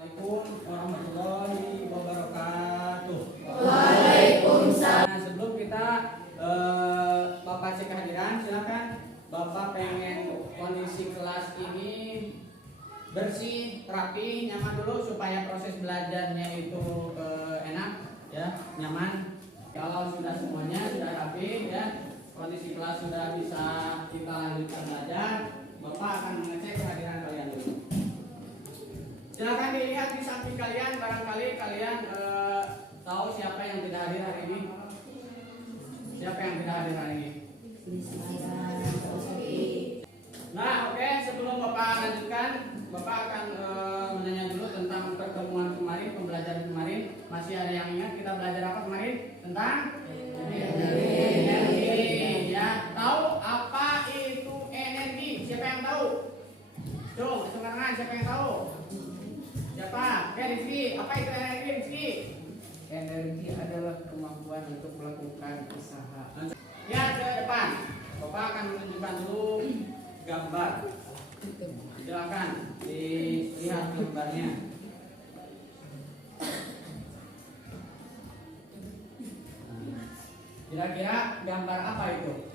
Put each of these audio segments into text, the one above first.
Assalamualaikum warahmatullahi wabarakatuh. Waalaikumsalam. Nah, sebelum kita Bapak cek kehadiran, silakan. Bapak pengen kondisi kelas ini bersih, rapi, nyaman dulu supaya proses belajarnya itu enak, ya, nyaman. Kalau sudah semuanya sudah rapi, ya, kondisi kelas sudah bisa kita lanjutkan belajar, Bapak akan mengecek kehadiran kalian dulu. Silakan dilihat di samping kalian, barangkali kalian tahu siapa yang tidak hadir hari ini. Siapa yang tidak hadir hari ini? Nah, oke, sebelum Bapak lanjutkan, Bapak akan menanya dulu tentang pertemuan kemarin, pembelajaran kemarin. Masih ada yang ingat kita belajar apa kemarin? Tentang energi. Ya, tahu apa itu energi? Siapa yang tahu? Tuh, sekarang siapa yang tahu? Siapa? Oke, Rizky. Apa itu energi, Rizky? Energi adalah kemampuan untuk melakukan usaha. Ya, ke depan. Bapak akan menunjukkan dulu gambar. Silakan dilihat gambarnya. Kira-kira gambar apa itu?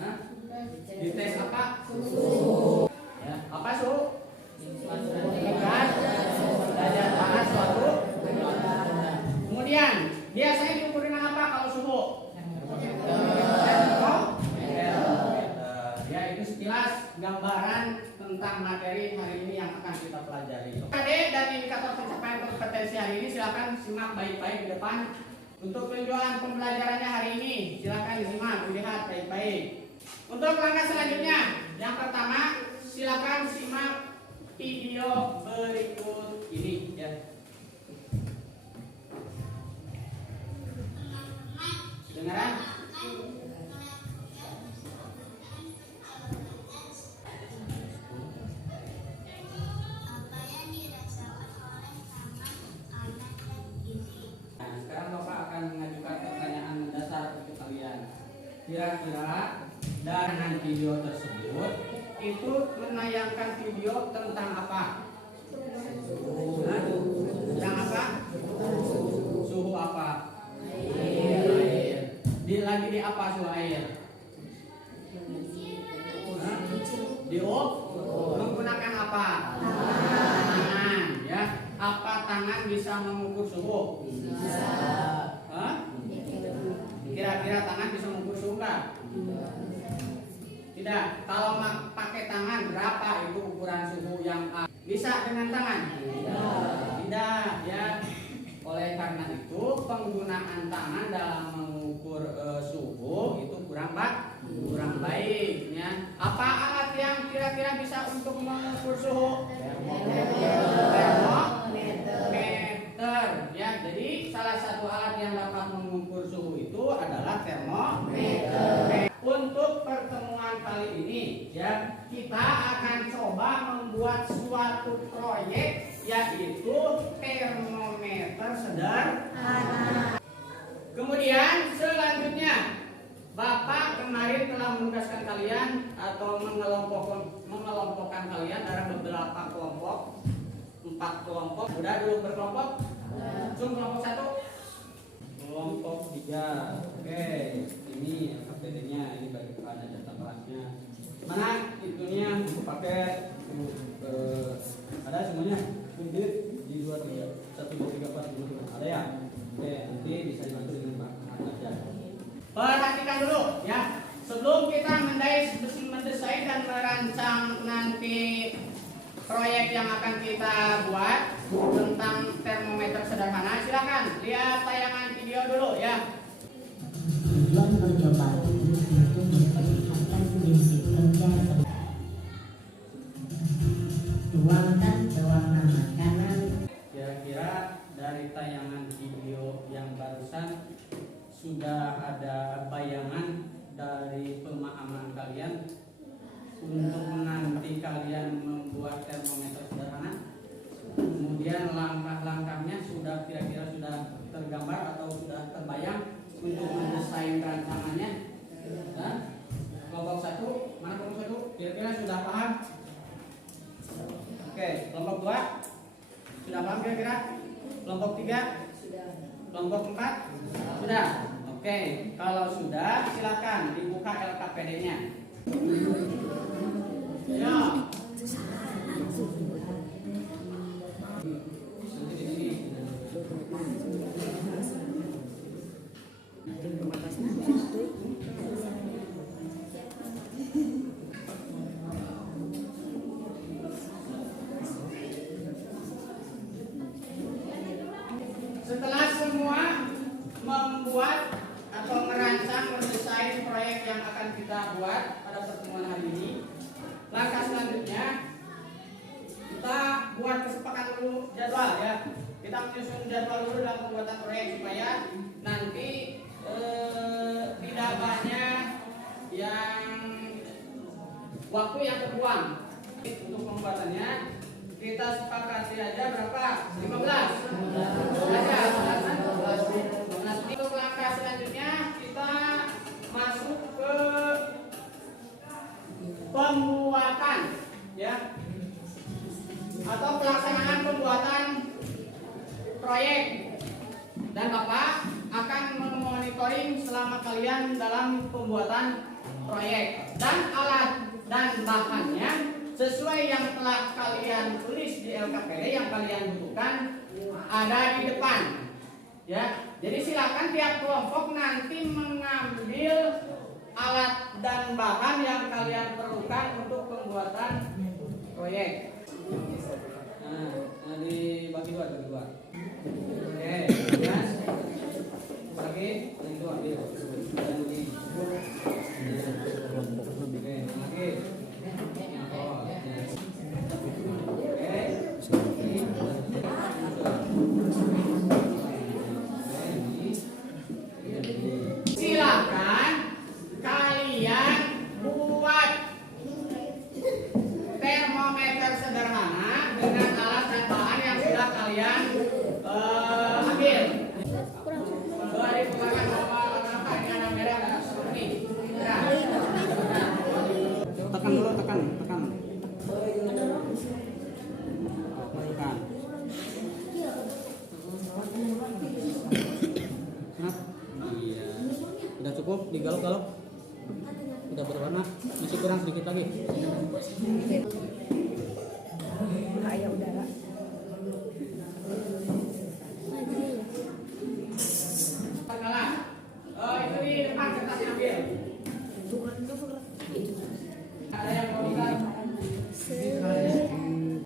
Hah? Dites apa? Ya, apa suhu? Derajat panas suatu. Kemudian biasanya diukur dengan apa kalau suhu? Ya, itu sekilas gambaran tentang materi hari ini yang akan kita pelajari. Oke, dan indikator pencapaian kompetensi hari ini silakan simak baik-baik di depan. Untuk tujuan pembelajarannya hari ini silakan disimak, dilihat baik-baik. Untuk langkah selanjutnya, yang pertama silakan simak video berikut ini, ya. Dengaran? Nah, sekarang Bapak akan mengajukan pertanyaan dasar untuk kalian. Kira-kira dengan video tersebut itu menayangkan video tentang apa? Tentang apa? Suhu apa? Air. Lagi di apa suhu air? Menggunakan apa? Tangan, ya. Apa tangan bisa mengukur suhu? Bisa. Kira-kira tangan bisa mengukur suhu nggak? Tidak. Kalau pakai tangan berapa itu ukuran suhu yang bisa dengan tangan? Tidak, ya. Oleh karena itu penggunaan tangan dalam mengukur suhu itu kurang baik, ya. Apa alat yang kira-kira bisa untuk mengukur suhu? Termometer, ya. Jadi salah satu alat yang dapat mengukur suhu itu adalah termometer. Untuk pertemuan kali ini, ya, kita akan coba membuat suatu proyek yaitu termometer sederhana. Kemudian selanjutnya, Bapak kemarin telah menugaskan kalian atau mengelompokkan kalian dalam beberapa kelompok, 4 kelompok. Udah dulu berkelompok? Kelompok 1, kelompok 3. Oke, ini KTD-nya, ini bagi pada data kelasnya. Mana itunya, buku paket, ada semuanya. Kumplit di 2, 3, 1, 2, 3, 4, 5, 6. Ada ya? Oke, nanti bisa dibantu dengan Pak aja. Perhatikan dulu, ya. Sebelum kita mendesain dan merancang nanti proyek yang akan kita buat tentang termometer sederhana, silakan lihat tayangan video dulu, ya. Tujuan percobaan ini untuk memperlihatkan prinsip kerja tuangkan pewarna makanan. Kira-kira dari tayangan video yang barusan sudah ada bayangan dari pemahaman kalian untuk nanti kalian membuat termometer sederhana. Kemudian langkah-langkahnya sudah kira-kira sudah tergambar atau sudah terbayang untuk mendesain rancangannya. Kelompok 1, mana kelompok 1? Kira-kira sudah paham? Oke, kalau sudah silakan dibuka LKPD-nya. Ya. Setelah semua membuat atau merancang mendesain proyek yang akan kita buat pada pertemuan hari ini, langkah selanjutnya kita buat kesepakatan dulu jadwal ya. Kita menyusun jadwal dulu dalam pembuatan proyek supaya nanti tidak banyak yang waktu yang terbuang. Untuk pembuatannya kita sepakati aja berapa? 15 aja. Untuk langkah selanjutnya kita masuk ke pembuatan ya, atau pelaksanaan pembuatan proyek, dan Bapak akan memonitoring selama kalian dalam pembuatan proyek, dan alat dan bahannya sesuai yang telah kalian tulis di LKPD yang kalian butuhkan ada di depan ya. Jadi silakan tiap kelompok nanti mengambil alat dan bahan yang kalian perlukan untuk pembuatan proyek. Nah, dibagi dua. Oke, mas. Lagi itu ambil. Oke, lagi. Silakan kalian buat termometer sederhana dengan alat dan bahan yang sudah kalian ambil. Dari pemakan apa ini ada merah ada seperti ini. Tekan dulu, tekan. Tekan. Iya. Udah cukup digalok-galok. Udah berwarna, masih kurang sedikit lagi. Bahaya udara. Itu di depan kertasnya ambil. Ada yang mau buka?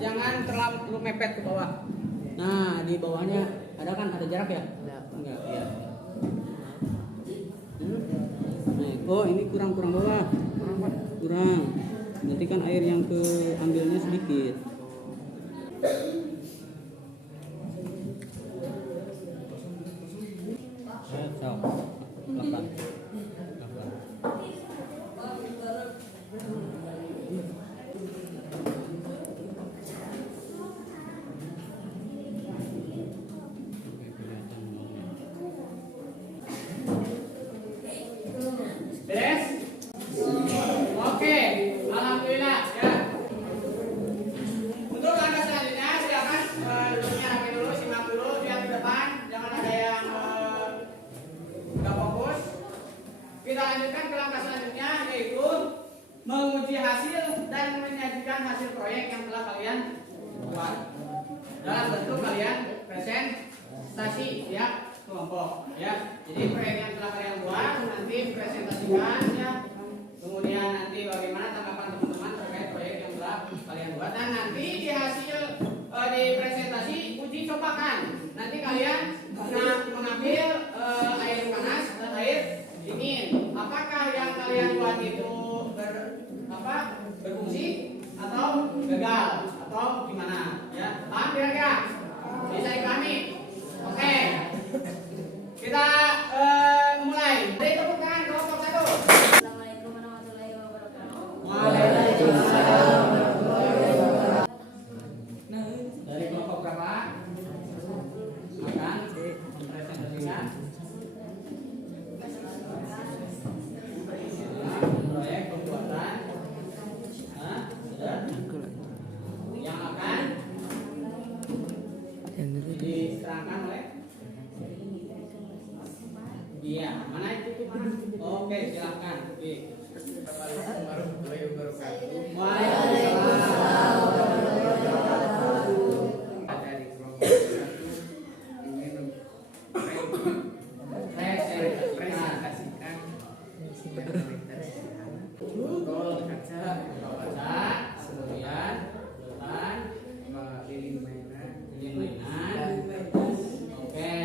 Jangan terlalu mepet ke bawah. Nah, di bawahnya ada kan, ada jarak ya? Enggak, ya. Oh, ini kurang bawah. Kurang. Berarti kan air yang ke ambilnya sedikit. Beres? Oke, alhamdulillah ya. Untuk langkah selanjutnya silakan duduknya rapi dulu, simak dulu, lihat ke depan, jangan ada yang nggak fokus. Kita lanjutkan ke langkah selanjutnya, yaitu menguji hasil dan menyajikan hasil proyek yang telah kalian buat dalam bentuk kalian presentasi ya kelompok ya. Jadi proyek yang telah kalian buat nanti presentasikan ya. Kemudian nanti bagaimana tanggapan teman-teman terkait proyek yang telah kalian buat, dan nanti di hasil di presentasi uji cobakan. Nanti kalian mengambil air panas dan air dingin. Apakah yang kalian buat itu berfungsi atau gagal atau gimana ya? Paham kira-kira? Bisa dipahami? Oke. Kita mulai. Dari tepuk tangan kelompok 1. Assalamualaikum warahmatullahi wabarakatuh. Waalaikumsalam warahmatullahi wabarakatuh. Dari kelompok berapa? Akan presentasikan proyek pembuatan yang akan diterangkan oleh botol kaca, kemudian sedotan, lilin mainan, lilin mainan. Oke.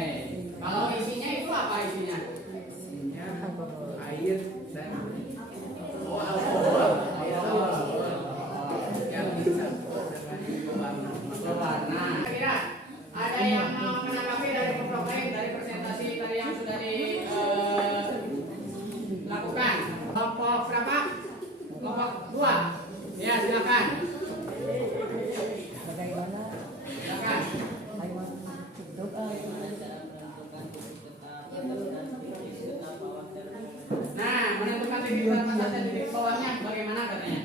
Kalau isinya itu apa isinya? isinya air dan Oh, alkohol. yang dicampur dengan pewarna. Berwarna. Kira ada yang mau menanggapi dari kelompok lain dari presentasi tadi yang sudah dilakukan? Kelompok berapa? Kelompok 2. Ya, silakan. Bagaimana Silakan. hewan hidup Nah, menentukan titik atas dan titik bawahnya bagaimana katanya?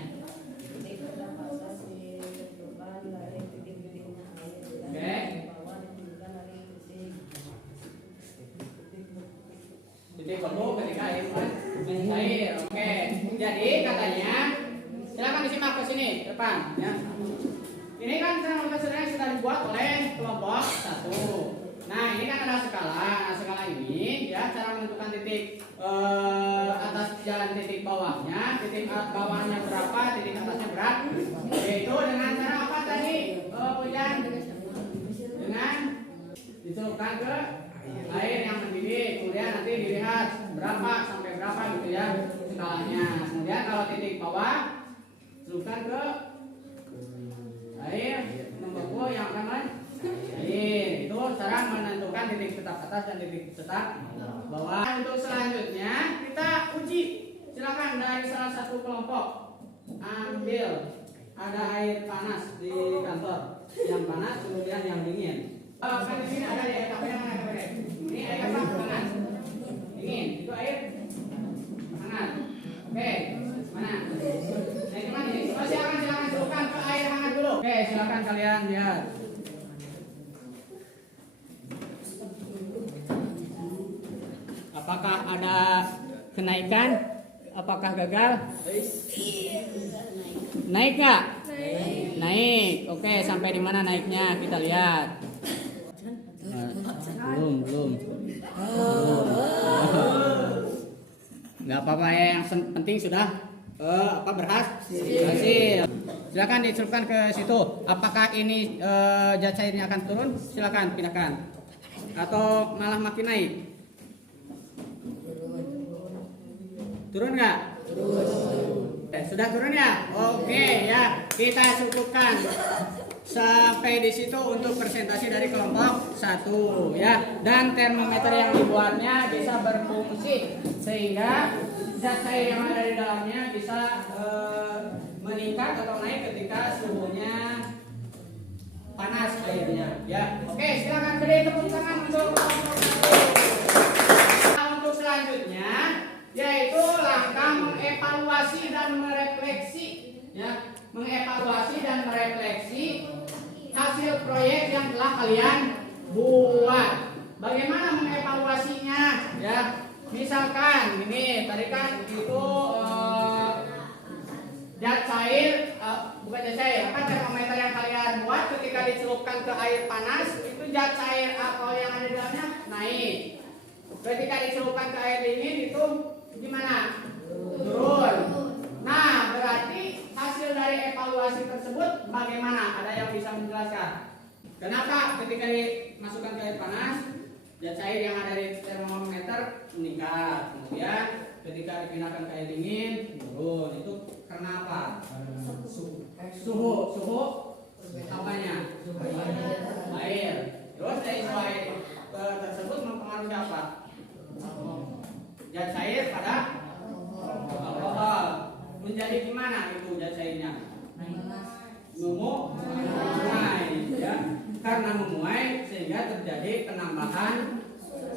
Oke. Titik temu ketika air mencair. Oke. Jadi katanya, silakan disimak ke sini depan. Ya. Ini kan termometer sederhana sudah dibuat oleh kelompok 1. Nah, ini kan ada skala. Nah, skala ini ya cara menentukan titik atas dan titik bawahnya. Titik bawahnya berapa, titik atasnya berapa? Yaitu dengan cara apa tadi? Pujan? Dengan dicelupkan ke air yang mendidih. Kemudian nanti dilihat berapa sampai berapa gitu ya skalanya. Kemudian kalau titik bawah celupkan ke air membeku yang akan air. Itu cara menentukan titik tetap atas dan titik tetap bawah. Untuk selanjutnya kita uji. Silakan dari salah satu kelompok ambil ada air panas di kantor, yang panas kemudian yang dingin. Kan di sini ada air apa yang mana? Ini air apa? Panas. Dingin. Itu air hangat. Oke, mana? Nah, itu mana ini? Oh, silakan celupkan ke air hangat dulu. Oke, silakan kalian lihat. Apakah ada kenaikan? Apakah gagal? Naik nggak? Naik. Oke, sampai di mana naiknya? Kita lihat. Belum. Nggak apa-apa ya. Yang penting sudah berhasil. Silakan dicelupkan ke situ. Apakah ini zat cairnya akan turun? Silakan pindahkan. Atau malah makin naik? Turun nggak? Sudah turun ya? Oke ya, kita cukupkan sampai di situ untuk presentasi dari kelompok 1 ya. Dan termometer yang dibuatnya bisa berfungsi sehingga zat cair yang ada di dalamnya bisa meningkat atau naik ketika suhunya panas airnya ya. Oke, silakan beri tepuk tangan untuk kelompok 1. Nah, untuk selanjutnya yaitu langkah mengevaluasi dan merefleksi ya, mengevaluasi dan merefleksi hasil proyek yang telah kalian buat. Bagaimana mengevaluasinya ya? Misalkan ini tadi kan itu zat cair, bukan zat cair, apa termometer yang kalian buat ketika dicelupkan ke air panas itu zat cair alkohol yang ada di dalamnya naik. Ketika dicelupkan ke air dingin itu gimana? Turun. Nah, berarti hasil dari evaluasi tersebut bagaimana? Ada yang bisa menjelaskan? Kenapa ketika dimasukkan ke air panas, zat cair yang ada di termometer meningkat, kemudian ketika dipindahkan ke air dingin turun? Itu karena apa? Suhu apanya? Air. Terus dari suhu air tersebut mempengaruhi apa? Zat cair pada alkohol. Menjadi gimana itu zat cairnya? Memuai ya. Karena memuai sehingga terjadi penambahan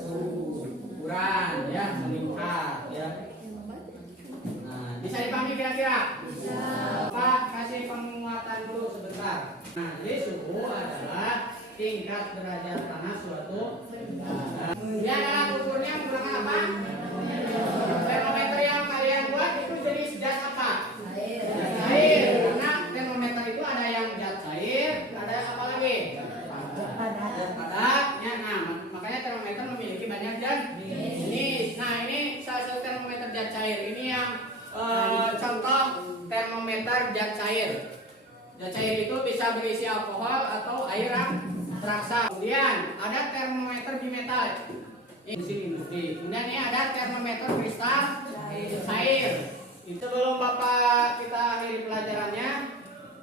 ukuran ya, meningkat ya. Nah, bisa dipahami kira-kira? Pak kasih penguatan dulu sebentar. Nah, jadi suhu adalah tingkat derajat panas suatu benda. Dia adalah ukurnya menggunakan apa? Termometer yang kalian buat itu jadi zat apa? Zat cair. Karena termometer itu ada yang zat cair, ada apa lagi? Zat padat. Ya, nah, makanya termometer memiliki banyak zat jenis. Nah, ini salah satu termometer zat cair. Ini yang contoh termometer zat cair. Zat cair itu bisa berisi alkohol atau air yang terasa. Kemudian ada termometer bimetal. Ini industri. Kemudian ini ada termometer kristal cair. Itu belum Bapak kita akhiri pelajarannya,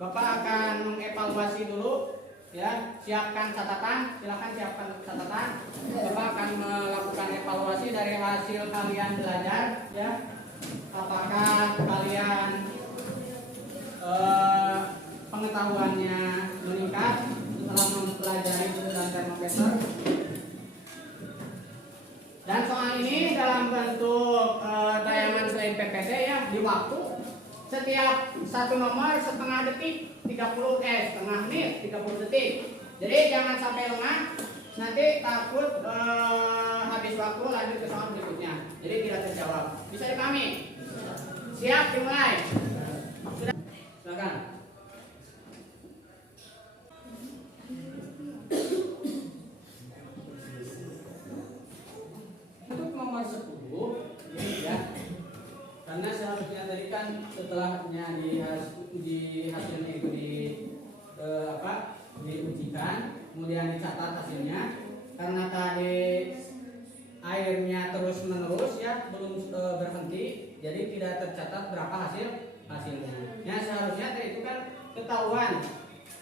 Bapak akan mengevaluasi dulu. Ya, siapkan catatan, silakan siapkan catatan. Bapak akan melakukan evaluasi dari hasil kalian belajar, ya. Apakah kalian pengetahuannya meningkat setelah mempelajari penggunaan termometer? Dan soal ini dalam bentuk tayangan selain PPT ya, di waktu setiap satu nomor setengah detik, setengah menit, 30 detik. Jadi jangan sampai lengah, nanti takut habis waktu lanjut ke soal berikutnya. Jadi tidak terjawab. Bisa dipahami? Siap, dimulai. Sudah? Silakan. Untuk nomor 10 ini ya. Karena seharusnya tadi kan setelahnya di hasilnya itu diujikan, kemudian dicatat hasilnya. Karena tadi airnya terus menerus ya, belum berhenti, jadi tidak tercatat berapa hasilnya. Ya seharusnya tadi itu kan ketahuan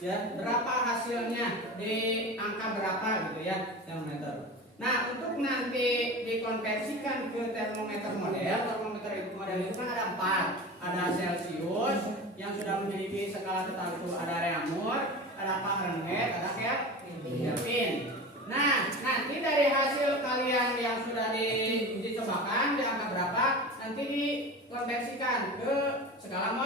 ya berapa hasilnya di angka berapa gitu ya termometer. Nah, untuk nanti dikonversikan ke termometer model itu kan ada 4. Ada Celsius yang sudah memiliki skala tertentu, ada Reaumur, ada Fahrenheit, ada Kelvin. Nah, nanti dari hasil kalian yang sudah dicobakan di angka berapa, nanti dikonversikan ke skala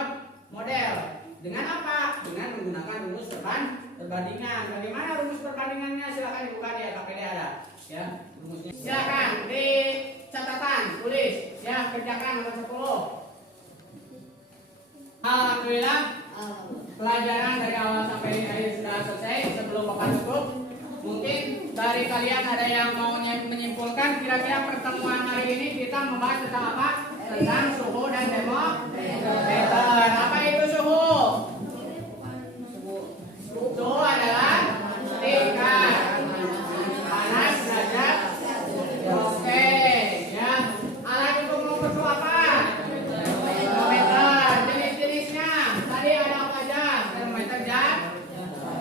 model. Dengan apa? Dengan menggunakan rumus perbandingan. Bagaimana rumus perbandingannya? Silakan dibuka di KPD ada. Ya, rumusnya. Silakan di catatan tulis. Ya, kerjakan nomor 10. Alhamdulillah, pelajaran dari awal sampai akhir sudah selesai. Sebelum Bapak tutup, mungkin dari kalian ada yang mau menyimpulkan kira-kira pertemuan hari ini kita membahas tentang apa? Tentang suhu dan termometer. Apa itu suhu? Suhu adalah tingkat panas derajat. Oke, ya. Alat untuk mengukur suhu apa? Termometer. Jenis-jenisnya tadi ada apa aja? Termometer zat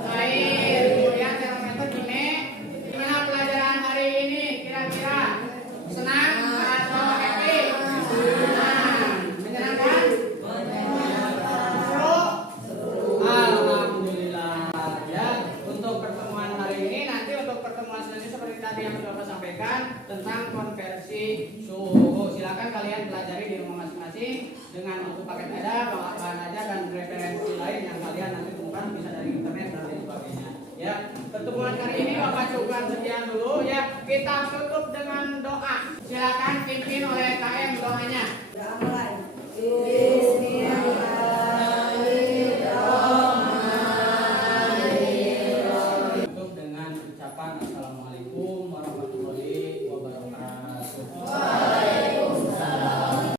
cair, kemudian termometer gimana pelajaran hari ini? Kira-kira senang atau happy? Senang. Menyenangkan? Seru? Alhamdulillah. Ya, untuk pertemuan hari ini, nanti untuk pertemuan selanjutnya seperti tadi yang sudah Bapak sampaikan tentang konversi suhu. Silakan kalian pelajari di rumah masing-masing dengan untuk paket ada, bahan aja dan referensi lain yang kalian nanti temukan bisa dari internet dan lain sebagainya. Ya, pertemuan kali ini Bapak cukupkan sekian dulu ya. Kita tutup dengan doa. Silakan pimpin oleh KM doanya.